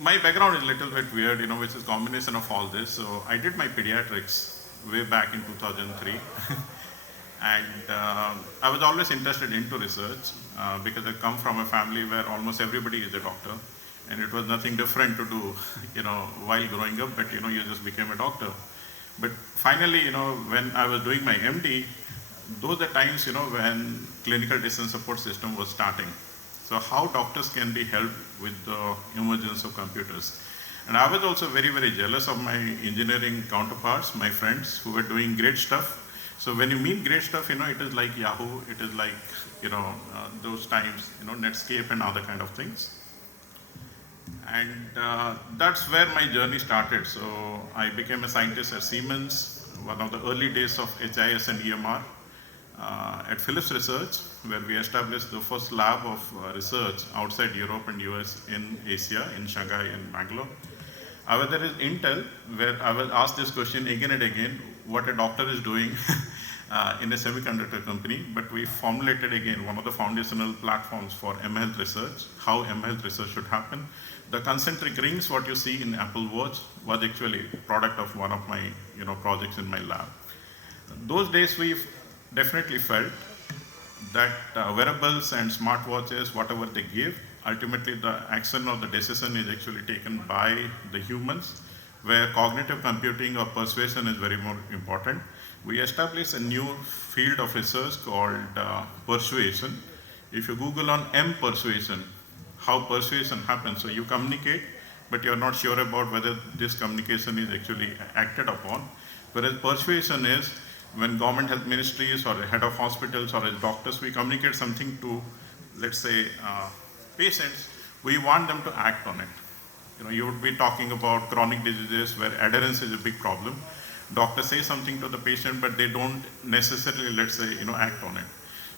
my background is a little bit weird, which is combination of all this. So I did my pediatrics way back in 2003. And I was always interested into research because I come from a family where almost everybody is a doctor. And it was nothing different to do, while growing up, but, you just became a doctor. But finally, when I was doing my MD, those are times, when clinical decision support system was starting. So how doctors can be helped with the emergence of computers. And I was also very, very jealous of my engineering counterparts, my friends who were doing great stuff. So when you mean great stuff, it is like Yahoo, it is like, those times, Netscape and other kind of things. And that's where my journey started. So I became a scientist at Siemens, one of the early days of HIS and EMR. At Philips Research, where we established the first lab of research outside Europe and US in Asia, in Shanghai and Bangalore. I was there at Intel, where I was asked this question again and again, what a doctor is doing in a semiconductor company, but we formulated again one of the foundational platforms for mHealth research, how mHealth research should happen. The concentric rings, what you see in Apple Watch, was actually a product of one of my projects in my lab. Those days we definitely felt that wearables and smartwatches, whatever they give, ultimately the action or the decision is actually taken by the humans, where cognitive computing or persuasion is very more important. We established a new field of research called persuasion. If you Google on persuasion, how persuasion happens, so you communicate, but you're not sure about whether this communication is actually acted upon. Whereas persuasion is when government health ministries or the head of hospitals or as doctors, we communicate something to, let's say, patients, we want them to act on it. You would be talking about chronic diseases where adherence is a big problem. Doctors say something to the patient, but they don't necessarily, let's say, act on it.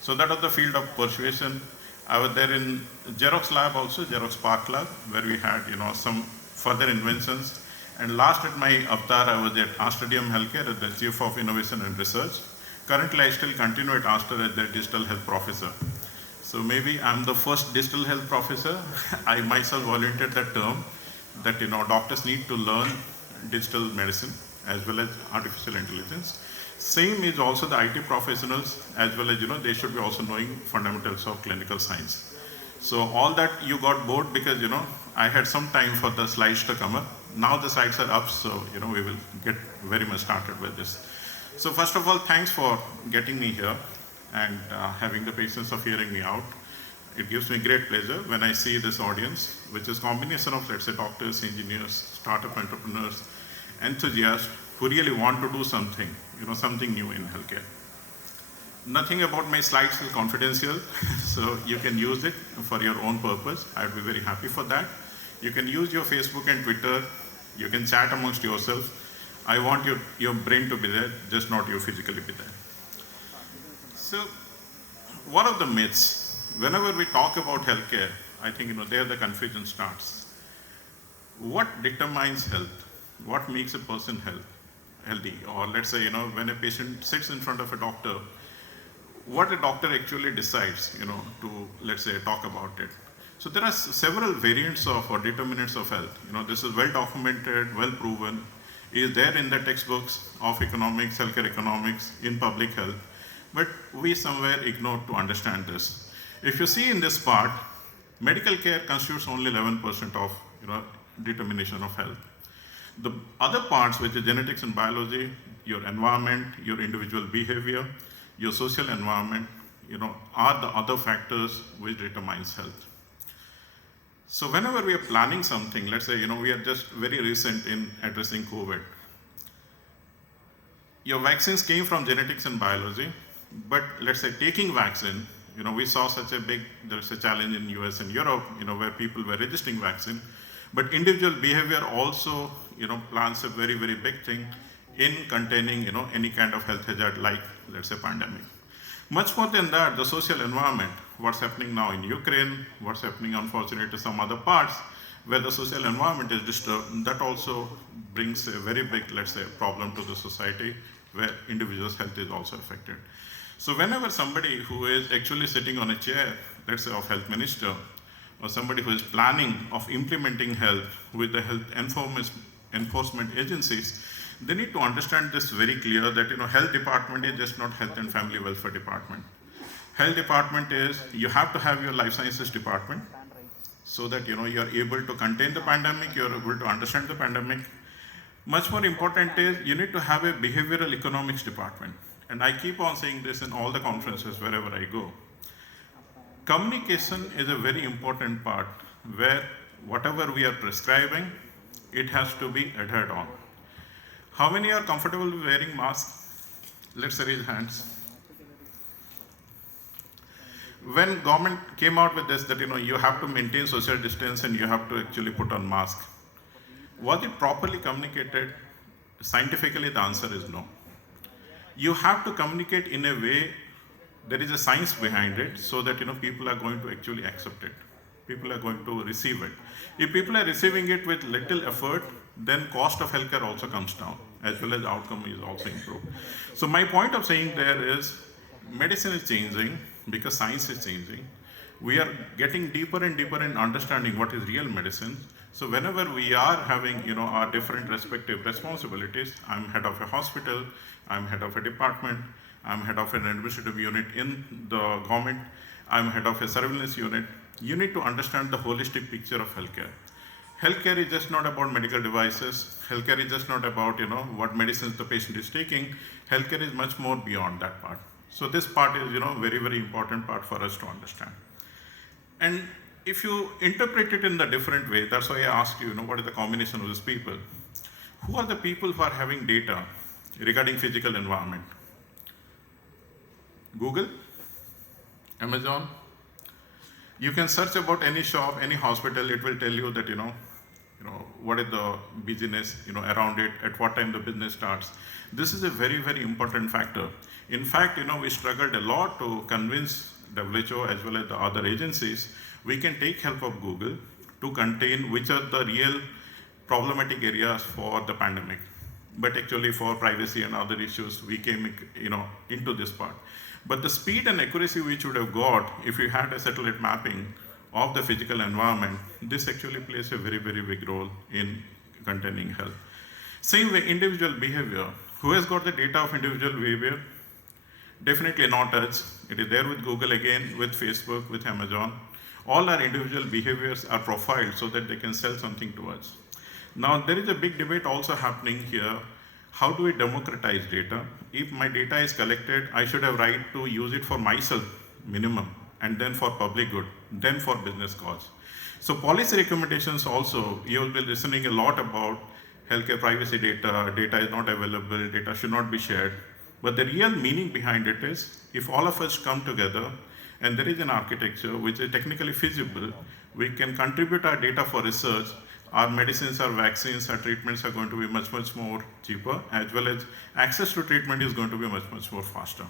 So that was the field of persuasion. I was there in Xerox lab also, Xerox Spark lab, where we had, some further inventions. And last at my avatar, I was at Astradium Healthcare as the Chief of Innovation and Research. Currently, I still continue at Aster as the Digital Health Professor. So maybe I'm the first Digital Health Professor. I myself volunteered that term, that doctors need to learn digital medicine as well as artificial intelligence. Same is also the IT professionals, as well as they should be also knowing fundamentals of clinical science. So all that you got bored because I had some time for the slides to come up. Now the slides are up, so we will get very much started with this. So first of all, thanks for getting me here and having the patience of hearing me out. It gives me great pleasure when I see this audience, which is a combination of, let's say, doctors, engineers, startup entrepreneurs, enthusiasts who really want to do something, something new in healthcare. Nothing about my slides is confidential, so you can use it for your own purpose. I would be very happy for that. You can use your Facebook and Twitter. You can chat amongst yourself. I want your brain to be there, just not you physically be there. So, one of the myths, whenever we talk about healthcare, I think there the confusion starts. What determines health? What makes a person healthy? Or let's say, when a patient sits in front of a doctor, what a doctor actually decides, to, let's say, talk about it. So there are several variants of or determinants of health. This is well documented, well proven, is there in the textbooks of economics, healthcare economics, in public health, but we somewhere ignore to understand this. If you see in this part, medical care constitutes only 11% of determination of health. The other parts, which is genetics and biology, your environment, your individual behavior, your social environment, are the other factors which determines health. So whenever we are planning something, let's say, we are just very recent in addressing COVID. Your vaccines came from genetics and biology, but let's say taking vaccine, we saw there's a challenge in US and Europe, where people were registering vaccine, but individual behavior also, plans a very, very big thing in containing, any kind of health hazard like, let's say, pandemic. Much more than that, the social environment, what's happening now in Ukraine, what's happening, unfortunately, to some other parts, where the social environment is disturbed, that also brings a very big, let's say, problem to the society, where individuals' health is also affected. So whenever somebody who is actually sitting on a chair, let's say, of health minister, or somebody who is planning of implementing health with the health enforcement agencies, they need to understand this very clear that health department is just not health and family welfare department. Health department is you have to have your life sciences department so that you are able to contain the pandemic, you are able to understand the pandemic. Much more important is you need to have a behavioral economics department. And I keep on saying this in all the conferences wherever I go. Communication is a very important part where whatever we are prescribing, it has to be adhered on. How many are comfortable wearing masks? Let's raise hands. When government came out with this that you have to maintain social distance and you have to actually put on mask, was it properly communicated? Scientifically, the answer is no. You have to communicate in a way, there is a science behind it, so that people are going to actually accept it. People are going to receive it. If people are receiving it with little effort, then cost of healthcare also comes down, as well as outcome is also improved. So my point of saying there is, medicine is changing because science is changing. We are getting deeper and deeper in understanding what is real medicine. So whenever we are having our different respective responsibilities, I'm head of a hospital, I'm head of a department, I'm head of an administrative unit in the government, I'm head of a surveillance unit. You need to understand the holistic picture of healthcare. Healthcare is just not about medical devices. Healthcare is just not about what medicines the patient is taking. Healthcare is much more beyond that part. So this part is very, very important part for us to understand. And if you interpret it in the different way, that's why I asked you, what is the combination of these people? Who are the people who are having data regarding physical environment? Google, Amazon. You can search about any shop, any hospital, it will tell you that, what is the busyness, around it, at what time the business starts. This is a very, very important factor. In fact, we struggled a lot to convince WHO as well as the other agencies, we can take help of Google to contain which are the real problematic areas for the pandemic. But actually for privacy and other issues, we came into this part. But the speed and accuracy which would have got if you had a satellite mapping of the physical environment, this actually plays a very, very big role in containing health. Same way, individual behavior. Who has got the data of individual behavior? Definitely not us. It is there with Google again, with Facebook, with Amazon. All our individual behaviors are profiled so that they can sell something to us. Now, there is a big debate also happening here. How do we democratize data? If my data is collected, I should have right to use it for myself, minimum, and then for public good, then for business cause. So policy recommendations also, you will be listening a lot about healthcare privacy data, data is not available, data should not be shared. But the real meaning behind it is, if all of us come together and there is an architecture which is technically feasible, we can contribute our data for research. Our medicines, our vaccines, our treatments are going to be much, much more cheaper, as well as access to treatment is going to be much, much more faster.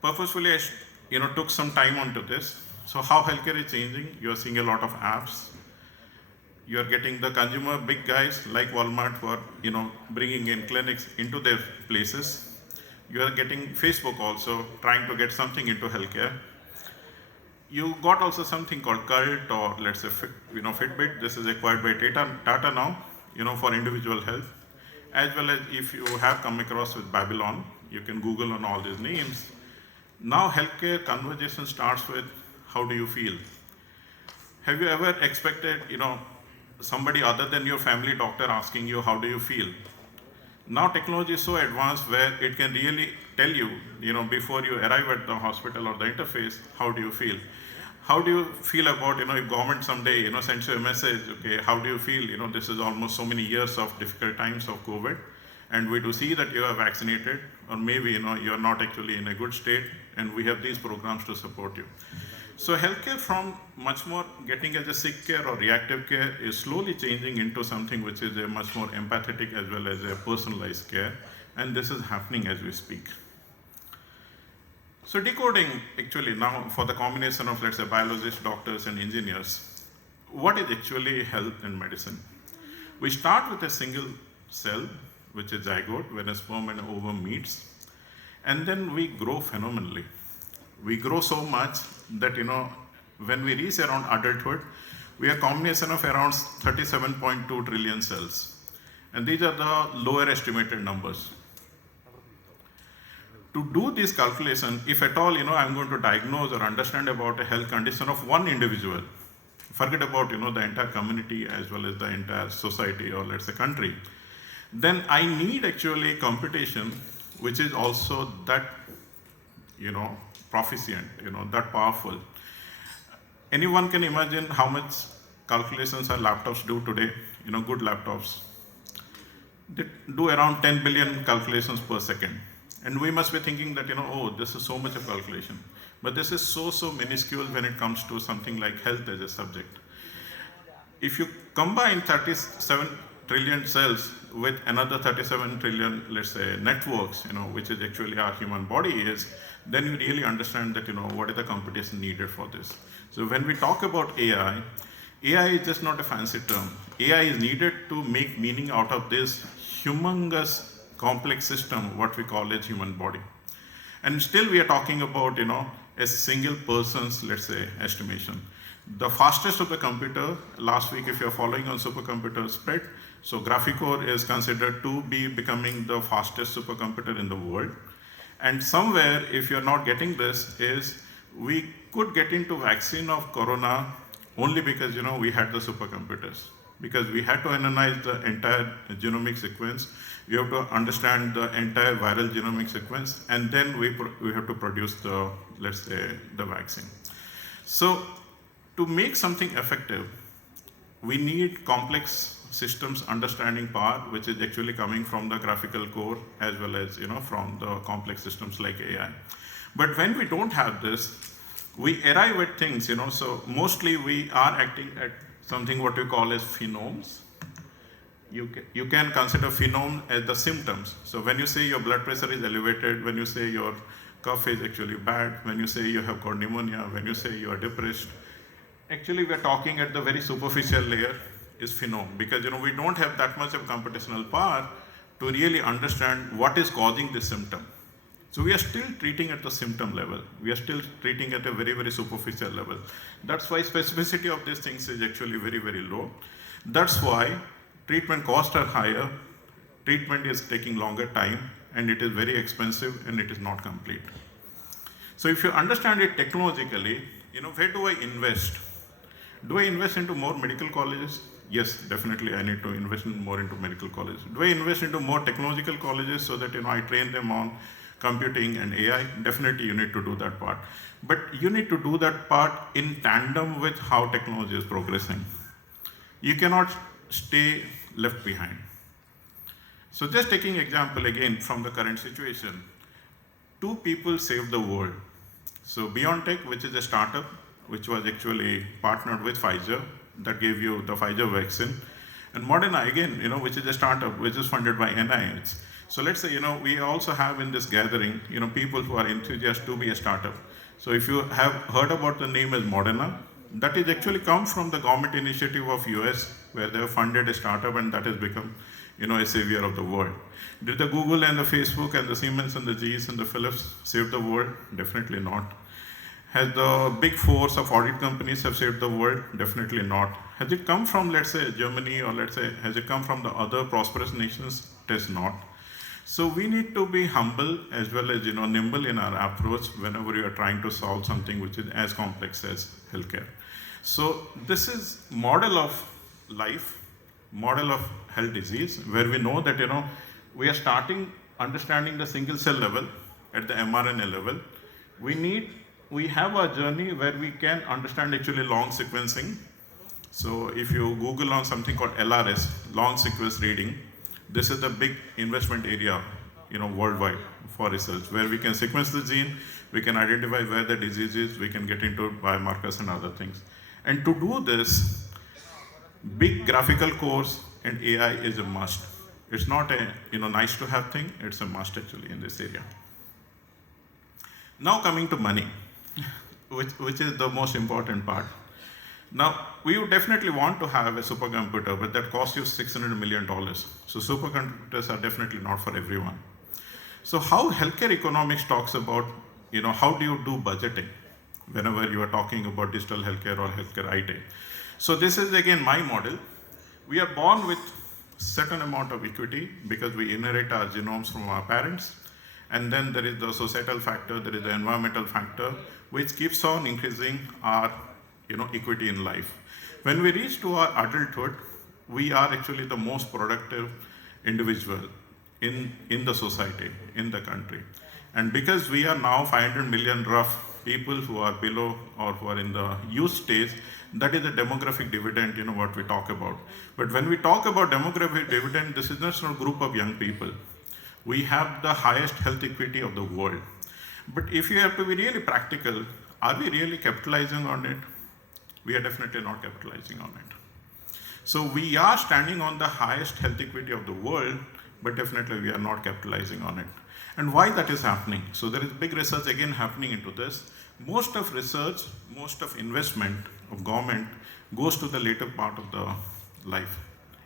Purposefully, I took some time onto this. So how healthcare is changing? You are seeing a lot of apps. You are getting the consumer big guys like Walmart who are bringing in clinics into their places. You are getting Facebook also trying to get something into healthcare. You got also something called Cult, or let's say Fitbit. This is acquired by Tata now, for individual health. As well as if you have come across with Babylon, you can Google on all these names. Now healthcare conversation starts with, how do you feel? Have you ever expected, somebody other than your family doctor asking you, how do you feel? Now technology is so advanced where it can really tell you, before you arrive at the hospital or the interface, how do you feel? How do you feel about, if government someday, sends you a message, okay, how do you feel? This is almost so many years of difficult times of COVID, and we do see that you are vaccinated, or maybe, you are not actually in a good state, and we have these programs to support you. So healthcare from much more getting as a sick care or reactive care is slowly changing into something which is a much more empathetic as well as a personalized care, and this is happening as we speak. So decoding actually now for the combination of, let's say, biologists, doctors and engineers, what is actually health and medicine? We start with a single cell, which is zygote, where a sperm and ovum meets, and then we grow phenomenally. We grow so much that, when we reach around adulthood, we are a combination of around 37.2 trillion cells. And these are the lower estimated numbers. To do this calculation, if at all, I'm going to diagnose or understand about a health condition of one individual, forget about, the entire community as well as the entire society or let's say country, then I need actually computation which is also that, proficient, that powerful. Anyone can imagine how much calculations our laptops do today, good laptops. They do around 10 billion calculations per second. And we must be thinking that, oh, this is so much of calculation. But this is so minuscule when it comes to something like health as a subject. If you combine 37 trillion cells with another 37 trillion, let's say, networks, which is actually our human body is, then you really understand that, what is the computation needed for this. So when we talk about AI is just not a fancy term. AI is needed to make meaning out of this humongous complex system, what we call as human body. And still we are talking about, a single person's, let's say, estimation. The fastest of the computer, last week if you're following on supercomputer spread, so Graphcore is considered to be becoming the fastest supercomputer in the world. And somewhere, if you're not getting this, is we could get into vaccine of corona only because, we had the supercomputers. Because we had to analyze the entire genomic sequence. We have to understand the entire viral genomic sequence, and then we have to produce the, let's say, the vaccine. So to make something effective, we need complex systems understanding power, which is actually coming from the graphical core as well as, from the complex systems like AI. But when we don't have this, we arrive at things, so mostly we are acting at something what we call as phenomes. You can consider phenome as the symptoms. So when you say your blood pressure is elevated, when you say your cough is actually bad, when you say you have got pneumonia, when you say you are depressed, actually we are talking at the very superficial layer is phenome, because we don't have that much of computational power to really understand what is causing this symptom. So we are still treating at the symptom level. We are still treating at a very superficial level. That's why specificity of these things is actually very low. That's why treatment costs are higher, treatment is taking longer time, and it is very expensive, and it is not complete. So if you understand it technologically, where do I invest? Do I invest into more medical colleges? Yes, definitely I need to invest more into medical colleges. Do I invest into more technological colleges so that I train them on computing and AI? Definitely you need to do that part. But you need to do that part in tandem with how technology is progressing. You cannot stay left behind. So just taking example again from the current situation, 2 people saved the world. So BioNTech, which is a startup, which was actually partnered with Pfizer, that gave you the Pfizer vaccine. And Moderna, again, which is a startup, which is funded by NIH. So let's say, we also have in this gathering, people who are enthusiastic to be a startup. So if you have heard about the name as Moderna, that is actually come from the government initiative of US, where they have funded a startup and that has become, a savior of the world. Did the Google and the Facebook and the Siemens and the GEs and the Philips save the world? Definitely not. Has the big force of audit companies have saved the world? Definitely not. Has it come from, let's say, Germany, or let's say, has it come from the other prosperous nations? It is not. So we need to be humble as well as, nimble in our approach whenever you are trying to solve something which is as complex as healthcare. So this is model of life, model of health disease, where we know that, we are starting understanding the single cell level at the mRNA level. We have a journey where we can understand actually long sequencing. So if you Google on something called LRS, long sequence reading, this is the big investment area, worldwide for research, where we can sequence the gene, we can identify where the disease is, we can get into biomarkers and other things. And to do this, big graphical cores and AI is a must. It's not a nice to have thing, it's a must actually in this area. Now coming to money, which is the most important part. Now, we would definitely want to have a supercomputer, but that costs you $600 million. So supercomputers are definitely not for everyone. So how healthcare economics talks about, how do you do budgeting? whenever you are talking about digital healthcare or healthcare IT. So this is again my model. We are born with certain amount of equity because we inherit our genomes from our parents, and then there is the societal factor, there is the environmental factor, which keeps on increasing our equity in life. When we reach to our adulthood, we are actually the most productive individual in the society, in the country. And because we are now 500 million rough people who are below or who are in the youth stage, that is the demographic dividend, what we talk about. But when we talk about demographic dividend, this is not a group of young people. We have the highest health equity of the world. But if you have to be really practical, are we really capitalizing on it? We are definitely not capitalizing on it. So we are standing on the highest health equity of the world, but definitely we are not capitalizing on it. And why that is happening? So there is big research again happening into this. Most of research, most of investment of government goes to the later part of the life.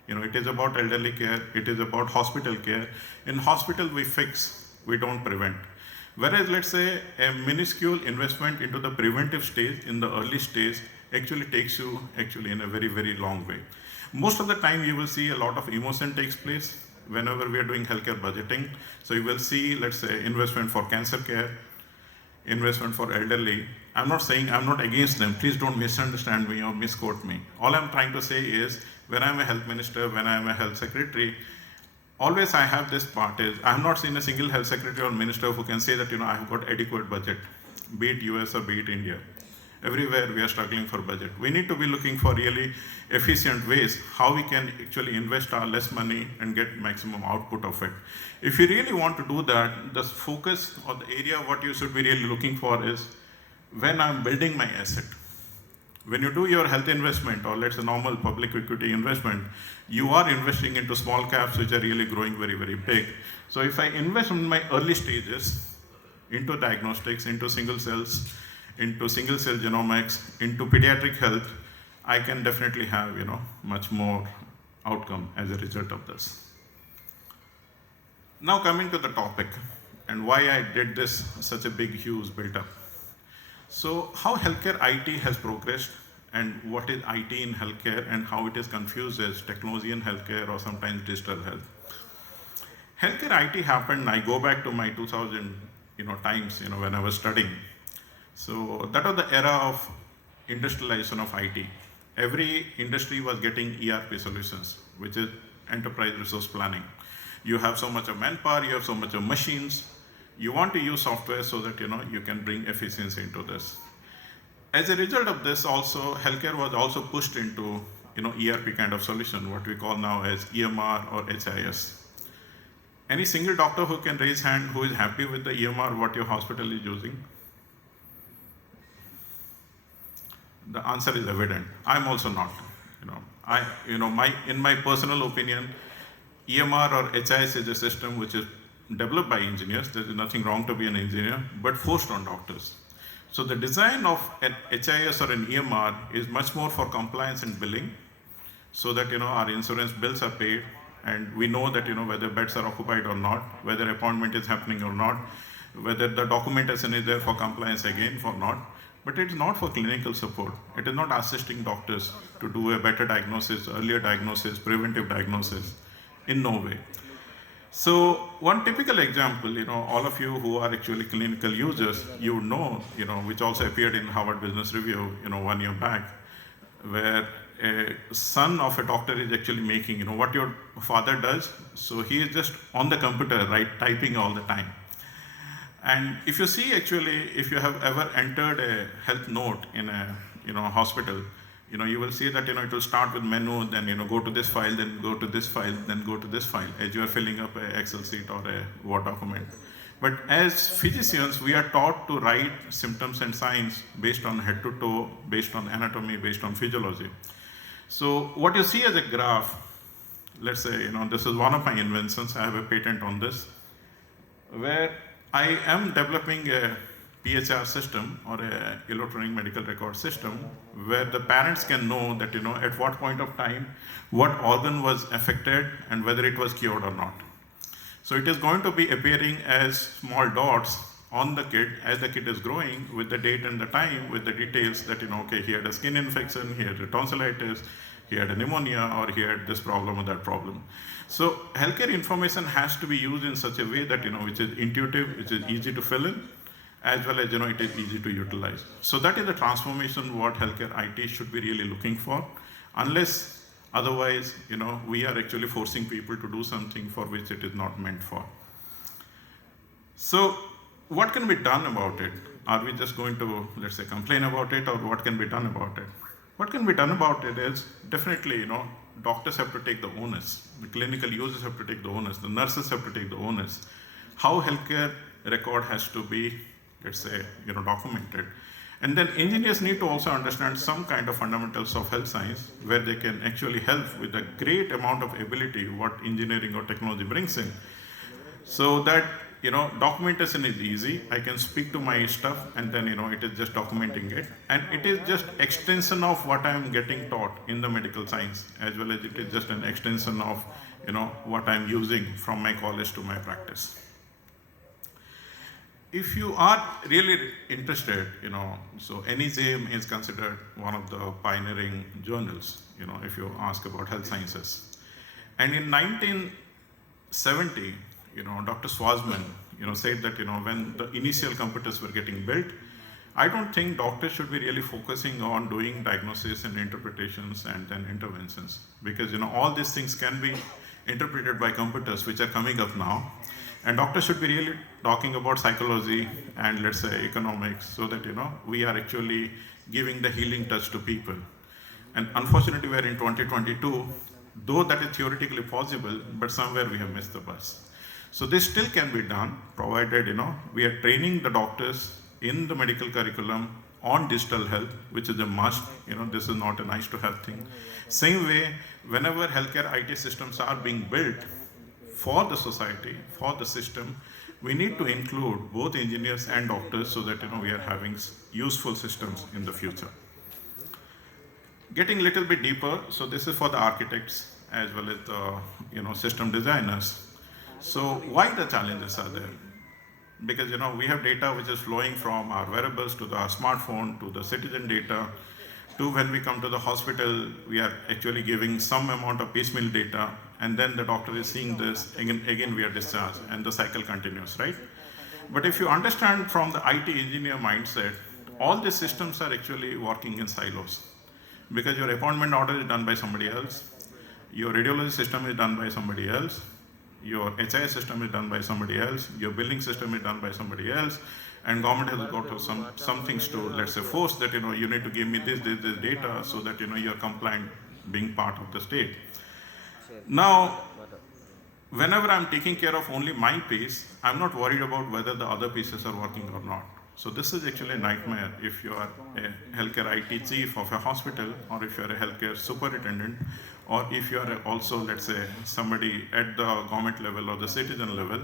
It is about elderly care, it is about hospital care. In hospital we fix, we don't prevent. Whereas let's say a minuscule investment into the preventive stage, in the early stage, actually takes you in a very, very long way. Most of the time you will see a lot of emotion takes place whenever we are doing healthcare budgeting. So you will see, let's say, investment for cancer care, investment for elderly. I'm not saying I'm not against them. Please don't misunderstand me or misquote me. All I'm trying to say is, when I'm a health minister, when I'm a health secretary, always I have this part is, I have not seen a single health secretary or minister who can say that, I have got adequate budget, be it US or be it India. Everywhere we are struggling for budget. We need to be looking for really efficient ways how we can actually invest our less money and get maximum output of it. If you really want to do that, the focus or the area what you should be really looking for is, when I'm building my asset. When you do your health investment, or let's say normal public equity investment, you are investing into small caps which are really growing very, very big. So if I invest in my early stages into diagnostics, into single cells, into single cell genomics, into pediatric health, I can definitely have much more outcome as a result of this. Now coming to the topic and why I did this such a big huge build up. So how healthcare IT has progressed, and what is IT in healthcare, and how it is confused as technology in healthcare or sometimes digital health. Healthcare IT happened, I go back to my 2000 times when I was studying. So that was the era of industrialization of IT. Every industry was getting ERP solutions, which is enterprise resource planning. You have so much of manpower, you have so much of machines. You want to use software so that you can bring efficiency into this. As a result of this, also healthcare was also pushed into ERP kind of solution, what we call now as EMR or HIS. Any single doctor who can raise hand who is happy with the EMR what your hospital is using? The answer is evident. I'm also not. In my personal opinion, EMR or HIS is a system which is developed by engineers. There is nothing wrong to be an engineer, but forced on doctors. So the design of an HIS or an EMR is much more for compliance and billing, so that our insurance bills are paid, and we know that whether beds are occupied or not, whether appointment is happening or not, whether the documentation is there for compliance again or not. But it's not for clinical support. It is not assisting doctors to do a better diagnosis, earlier diagnosis, preventive diagnosis, in no way. So one typical example, all of you who are actually clinical users, you know, which also appeared in Harvard Business Review, 1 year back, where a son of a doctor is actually making, what your father does. So he is just on the computer, right, typing all the time. And if you see actually, if you have ever entered a health note in a hospital, you will see that it will start with menu, then go to this file, then go to this file, then go to this file, as you are filling up an Excel sheet or a Word document. But as physicians, we are taught to write symptoms and signs based on head to toe, based on anatomy, based on physiology. So what you see as a graph, let's say, this is one of my inventions. I have a patent on this, where I am developing a PHR system or a electronic medical record system where the parents can know that at what point of time what organ was affected and whether it was cured or not. So it is going to be appearing as small dots on the kid as the kid is growing with the date and the time, with the details that, okay, he had a skin infection, he had a tonsillitis, he had a pneumonia, or he had this problem or that problem. So healthcare information has to be used in such a way that, which is intuitive, which is easy to fill in, as well as, it is easy to utilize. So that is the transformation what healthcare IT should be really looking for, unless otherwise, we are actually forcing people to do something for which it is not meant for. So what can be done about it? Are we just going to, let's say, complain about it, or what can be done about it? What can be done about it is definitely, doctors have to take the onus, the clinical users have to take the onus, the nurses have to take the onus. How healthcare record has to be, let's say, documented. And then engineers need to also understand some kind of fundamentals of health science where they can actually help with the great amount of ability what engineering or technology brings in. So that, documentation is easy. I can speak to my stuff and then, it is just documenting it. And it is just extension of what I am getting taught in the medical science, as well as it is just an extension of, what I am using from my college to my practice. If you are really interested, so NEJM is considered one of the pioneering journals, if you ask about health sciences. And in 1970, Dr. Schwarzman, said that, when the initial computers were getting built, I don't think doctors should be really focusing on doing diagnosis and interpretations and then interventions, because, all these things can be interpreted by computers, which are coming up now. And doctors should be really talking about psychology and, let's say, economics, so that, we are actually giving the healing touch to people. And unfortunately, we are in 2022, though that is theoretically possible, but somewhere we have missed the bus. So this still can be done, provided, we are training the doctors in the medical curriculum on digital health, which is a must. This is not a nice to have thing. Same way, whenever healthcare IT systems are being built for the society, for the system, we need to include both engineers and doctors so that, we are having useful systems in the future. Getting a little bit deeper, so this is for the architects as well as the, system designers. So why the challenges are there? Because, we have data which is flowing from our wearables to the smartphone, to the citizen data, to when we come to the hospital, we are actually giving some amount of piecemeal data, and then the doctor is seeing this, again we are discharged, and the cycle continues, right? But if you understand from the IT engineer mindset, all these systems are actually working in silos, because your appointment order is done by somebody else, your radiology system is done by somebody else, your HIS system is done by somebody else, your billing system is done by somebody else, and government has got to some things to, let's say, force that, you need to give me this data so that, you're compliant being part of the state. Now, whenever I'm taking care of only my piece, I'm not worried about whether the other pieces are working or not. So this is actually a nightmare if you are a healthcare IT chief of a hospital, or if you're a healthcare superintendent, or if you are also, let's say, somebody at the government level or the citizen level.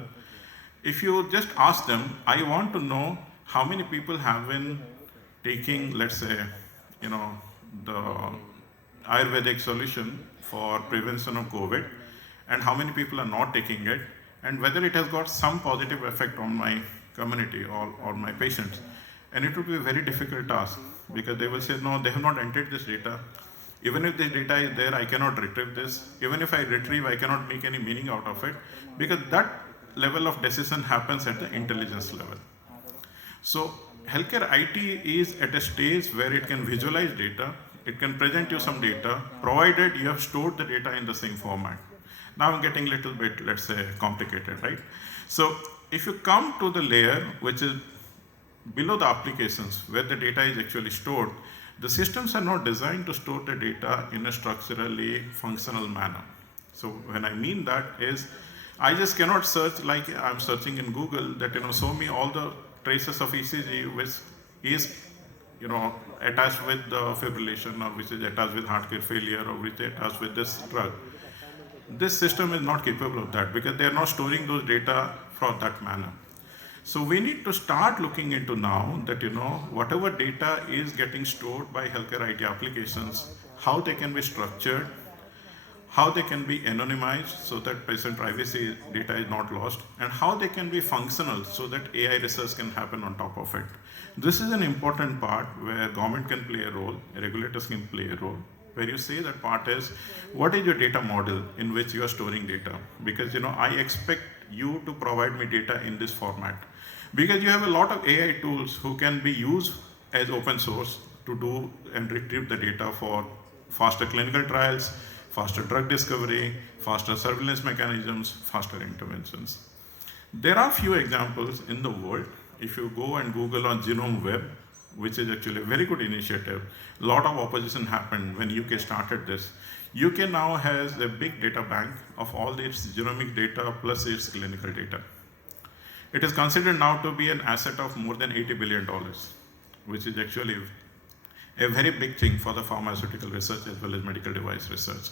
If you just ask them, I want to know how many people have been taking, let's say, the Ayurvedic solution for prevention of COVID, and how many people are not taking it, and whether it has got some positive effect on my community or my patients. And it would be a very difficult task, because they will say, no, they have not entered this data. Even if this data is there, I cannot retrieve this. Even if I retrieve, I cannot make any meaning out of it, because that level of decision happens at the intelligence level. So healthcare IT is at a stage where it can visualize data, it can present you some data, provided you have stored the data in the same format. Now I'm getting a little bit, let's say, complicated, right? So if you come to the layer which is below the applications, where the data is actually stored, the systems are not designed to store the data in a structurally functional manner. So when I mean that is, I just cannot search like I'm searching in Google that, show me all the traces of ECG which is, attached with the fibrillation, or which is attached with heart care failure, or which is attached with this drug. This system is not capable of that, because they are not storing those data from that manner. So we need to start looking into now that, whatever data is getting stored by healthcare IT applications, how they can be structured, how they can be anonymized so that patient privacy data is not lost, and how they can be functional so that AI research can happen on top of it. This is an important part where government can play a role, regulators can play a role. Where you say that part is, what is your data model in which you are storing data? Because I expect you to provide me data in this format. Because you have a lot of AI tools who can be used as open source to do and retrieve the data for faster clinical trials, faster drug discovery, faster surveillance mechanisms, faster interventions. There are few examples in the world. If you go and Google on Genome Web, which is actually a very good initiative, a lot of opposition happened when UK started this. UK now has a big data bank of all its genomic data plus its clinical data. It is considered now to be an asset of more than $80 billion, which is actually a very big thing for the pharmaceutical research as well as medical device research.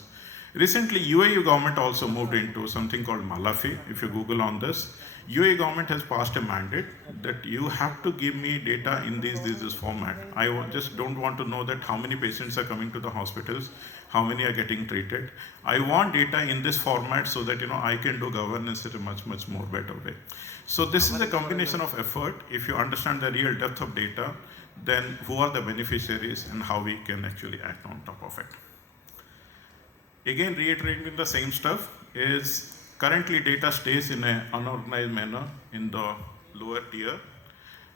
Recently, UAE government also moved into something called Malafi. If you Google on this, UAE government has passed a mandate that you have to give me data in this format. I just don't want to know that how many patients are coming to the hospitals, how many are getting treated. I want data in this format so that I can do governance in a much more better way. So this is a combination of effort. If you understand the real depth of data, then who are the beneficiaries and how we can actually act on top of it. Again, reiterating the same stuff is currently data stays in an unorganized manner in the lower tier,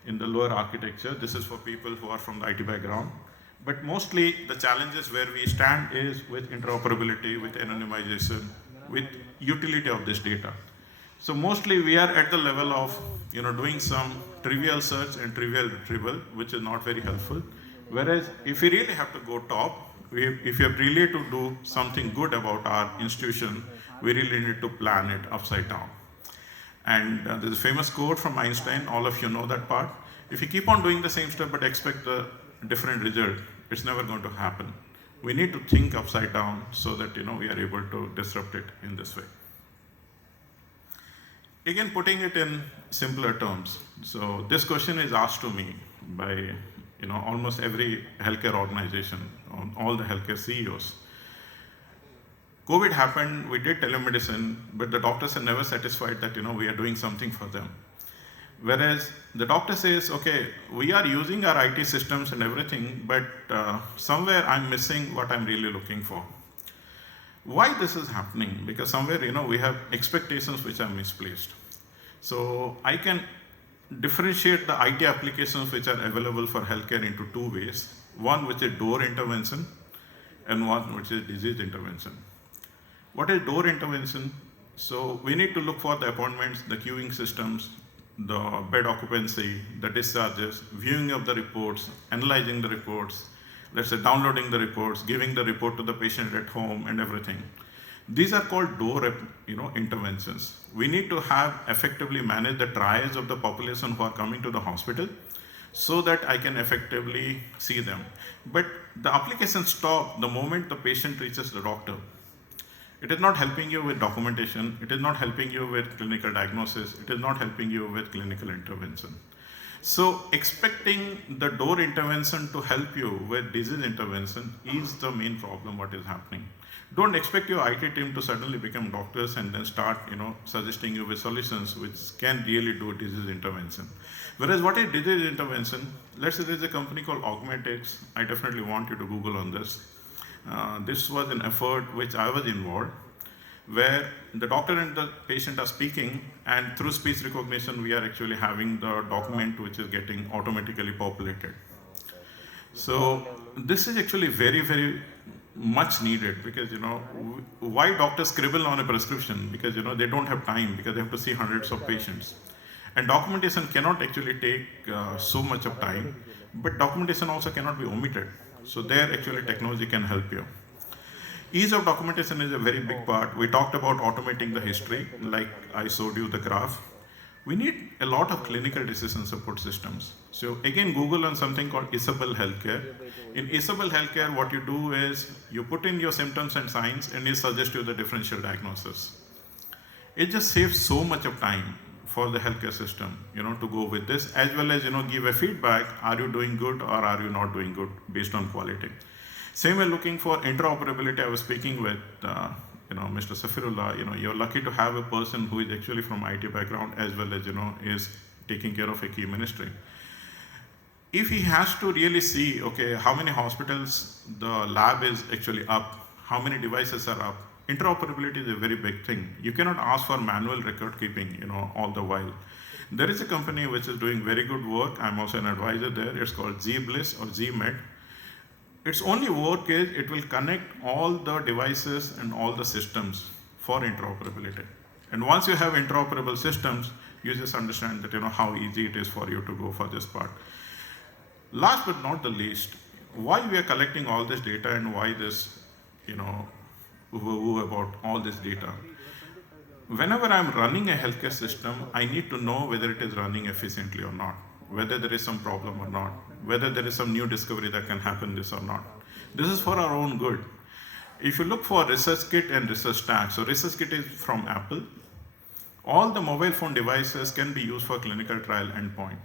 in the lower architecture. This is for people who are from the IT background. But mostly the challenges where we stand is with interoperability, with anonymization, with utility of this data. So mostly we are at the level of doing some trivial search and trivial retrieval, which is not very helpful. Whereas if we really have to go top, if we are really to do something good about our institution, we really need to plan it upside down. And there's a famous quote from Einstein, all of you know that part. If you keep on doing the same stuff but expect a different result, it's never going to happen. We need to think upside down so that we are able to disrupt it in this way. Again, putting it in simpler terms. So this question is asked to me by almost every healthcare organization, all the healthcare CEOs. COVID happened, we did telemedicine, but the doctors are never satisfied that we are doing something for them. Whereas the doctor says, okay, we are using our IT systems and everything, but somewhere I'm missing what I'm really looking for. Why this is happening? Because somewhere we have expectations which are misplaced. So I can differentiate the IT applications which are available for healthcare into two ways. One which is door intervention and one which is disease intervention. What is door intervention? So we need to look for the appointments, the queuing systems, the bed occupancy, the discharges, viewing of the reports, analyzing the reports, let's say downloading the reports, giving the report to the patient at home and everything. These are called door interventions. We need to have effectively manage the triage of the population who are coming to the hospital so that I can effectively see them. But the application stops the moment the patient reaches the doctor. It is not helping you with documentation. It is not helping you with clinical diagnosis. It is not helping you with clinical intervention. So expecting the door intervention to help you with disease intervention is the main problem what is happening. Don't expect your IT team to suddenly become doctors and then start suggesting you with solutions which can really do disease intervention. Whereas what is disease intervention? Let's say there's a company called Augmentics. I definitely want you to Google on this. This was an effort which I was involved, where the doctor and the patient are speaking, and through speech recognition, we are actually having the document which is getting automatically populated. So this is actually very much needed because, why doctors scribble on a prescription? Because, they don't have time because they have to see hundreds of patients. And documentation cannot actually take so much of time, but documentation also cannot be omitted. So there actually technology can help you. Ease of documentation is a very big part. We talked about automating the history, like I showed you the graph. We need a lot of clinical decision support systems. So again, Google on something called Isabel Healthcare. In Isabel Healthcare, what you do is you put in your symptoms and signs and it suggests you the differential diagnosis. It just saves so much of time for the healthcare system, to go with this, as well as, give a feedback, are you doing good or are you not doing good based on quality. Same way looking for interoperability, I was speaking with Mr. Safirullah, you're lucky to have a person who is actually from IT background as well as, is taking care of a key ministry. If he has to really see, okay, how many hospitals the lab is actually up, how many devices are up, interoperability is a very big thing. You cannot ask for manual record keeping, all the while. There is a company which is doing very good work. I'm also an advisor there. It's called Z-Bliss or Z-Med. Its only work is it will connect all the devices and all the systems for interoperability. And once you have interoperable systems, you just understand that how easy it is for you to go for this part. Last but not the least, why we are collecting all this data and why this, about all this data. Whenever I'm running a healthcare system, I need to know whether it is running efficiently or not, whether there is some problem or not, whether there is some new discovery that can happen this or not. This is for our own good. If you look for Research Kit and Research Stack, so Research Kit is from Apple. All the mobile phone devices can be used for clinical trial endpoint.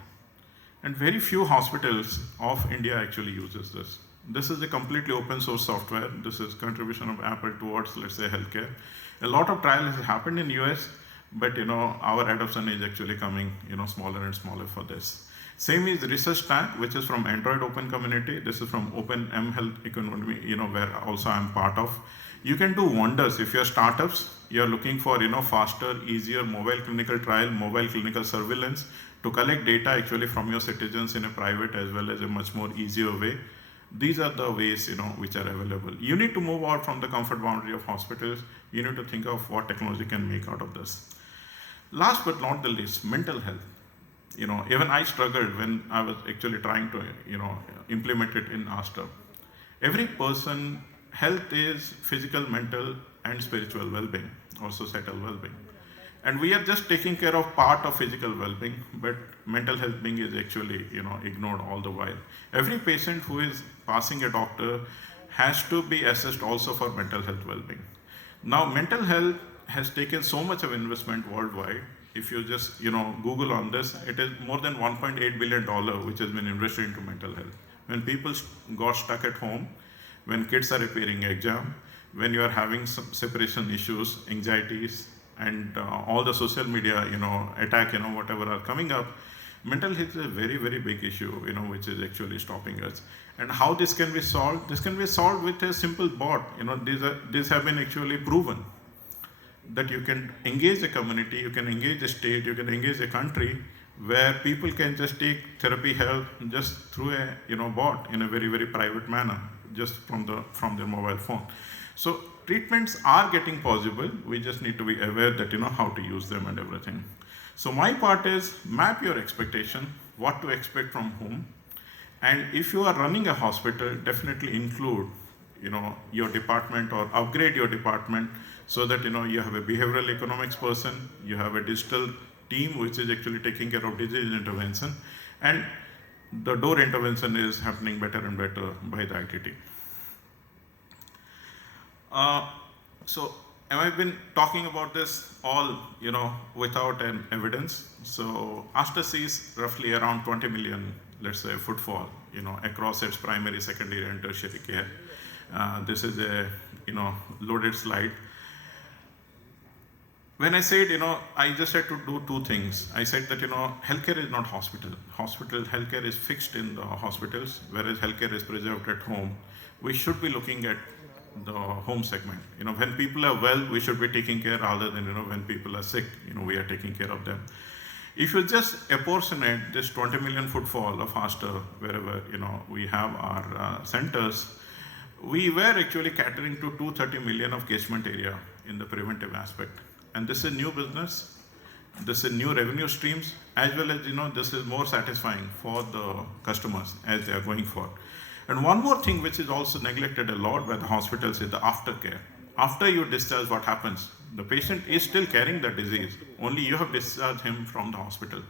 And very few hospitals of India actually uses this. This is a completely open source software. This is contribution of Apple towards, let's say, healthcare. A lot of trials have happened in US, but our adoption is actually coming smaller and smaller for this. Same is Research Stack, which is from Android Open Community. This is from Open M Health Economy, where also I'm part of. You can do wonders if you're startups. You're looking for faster, easier mobile clinical trial, mobile clinical surveillance to collect data actually from your citizens in a private as well as a much more easier way. These are the ways which are available. You need to move out from the comfort boundary of hospitals. You need to think of what technology can make out of this. Last but not the least, mental health. Even I struggled when I was actually trying to implement it in Asta. Every person, health is physical, mental, and spiritual well-being, or societal well-being. And we are just taking care of part of physical well-being, but mental health being is actually ignored all the while. Every patient who is passing a doctor has to be assessed also for mental health well-being. Now, mental health has taken so much of investment worldwide. If you just Google on this, it is more than $1.8 billion which has been invested into mental health. When people got stuck at home, when kids are appearing exam, when you are having some separation issues, anxieties, and all the social media attack whatever are coming up, mental health is a very, very big issue which is actually stopping us. And how this can be solved? This can be solved with a simple bot. These have been actually proven that you can engage a community, you can engage a state, you can engage a country where people can just take therapy help just through a bot in a very, very private manner, just from their mobile phone. So treatments are getting possible. We just need to be aware that how to use them and everything. So my part is map your expectation, what to expect from whom. And if you are running a hospital, definitely include your department or upgrade your department so that you have a behavioral economics person, you have a digital team which is actually taking care of disease intervention, and the door intervention is happening better and better by the IT team. So have I been talking about this all without an evidence? So Asta sees roughly around 20 million, let's say, footfall across its primary, secondary, and tertiary care. This is a loaded slide. When I said, I just had to do two things. I said that, healthcare is not hospital. Healthcare is fixed in the hospitals, whereas healthcare is preserved at home. We should be looking at the home segment. When people are well, we should be taking care rather than, when people are sick, we are taking care of them. If you just apportionate this 20 million footfall of Asta, wherever, we have our centers, we were actually catering to 230 million of catchment area in the preventive aspect. And this is new business, this is new revenue streams, as well as, this is more satisfying for the customers as they are going for. And one more thing which is also neglected a lot by the hospitals is the aftercare. After you discharge, what happens? The patient is still carrying the disease, only you have discharged him from the hospital.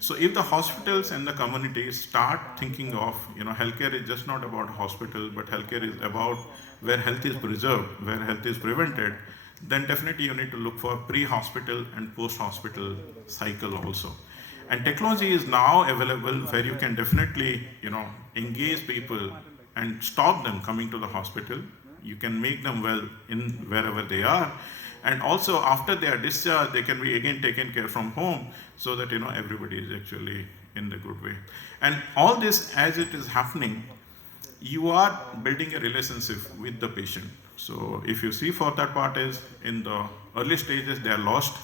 So if the hospitals and the communities start thinking of, healthcare is just not about hospital, but healthcare is about where health is preserved, where health is prevented, then definitely you need to look for pre-hospital and post-hospital cycle also. And technology is now available where you can definitely, engage people and stop them coming to the hospital You can make them well in wherever they are. And also after they are discharged, they can be again taken care from home, so that everybody is actually in the good way. And all this, as it is happening, you are building a relationship with the patient. So if you see, for that part is, in the early stages they are lost.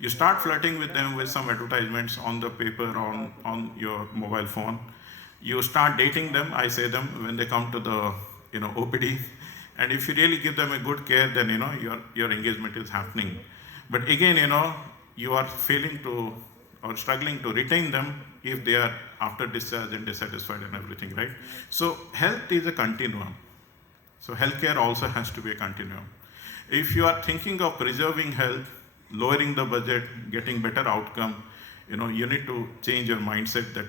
You start flirting with them with some advertisements on the paper, on your mobile phone. You start dating them, I say them, when they come to the OPD. And if you really give them a good care, then your engagement is happening. But again, you are failing to, or struggling to retain them if they are after discharge and dissatisfied and everything, right? So health is a continuum. So healthcare also has to be a continuum. If you are thinking of preserving health, lowering the budget, getting better outcome, you need to change your mindset that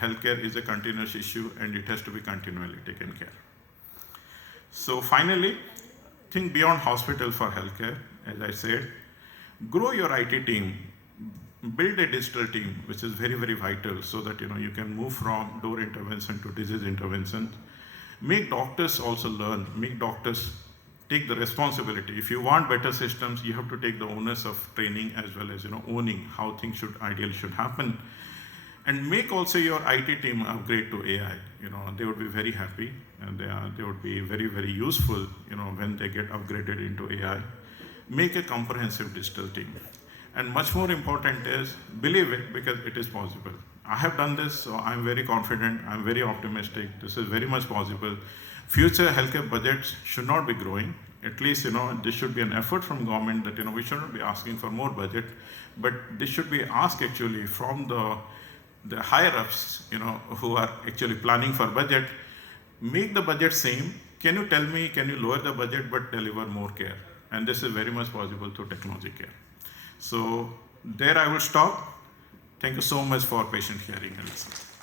healthcare is a continuous issue and it has to be continually taken care. So finally, think beyond hospital for healthcare. As I said, grow your IT team, build a digital team, which is very, very vital, so that you can move from door intervention to disease intervention. Make doctors also learn, make doctors take the responsibility. If you want better systems, you have to take the onus of training, as well as owning how things ideally should happen. And make also your IT team upgrade to AI. They would be very happy, and they would be very, very useful when they get upgraded into AI. Make a comprehensive digital team. And much more important is, believe it, because it is possible. I have done this, so I'm very confident, I'm very optimistic. This is very much possible. Future healthcare budgets should not be growing. At least, this should be an effort from government that, we shouldn't be asking for more budget, but this should be asked actually from the higher ups, who are actually planning for budget. Make the budget same. Can you tell me, can you lower the budget but deliver more care? And this is very much possible through technology care. So there I will stop. Thank you so much for patient hearing and listening.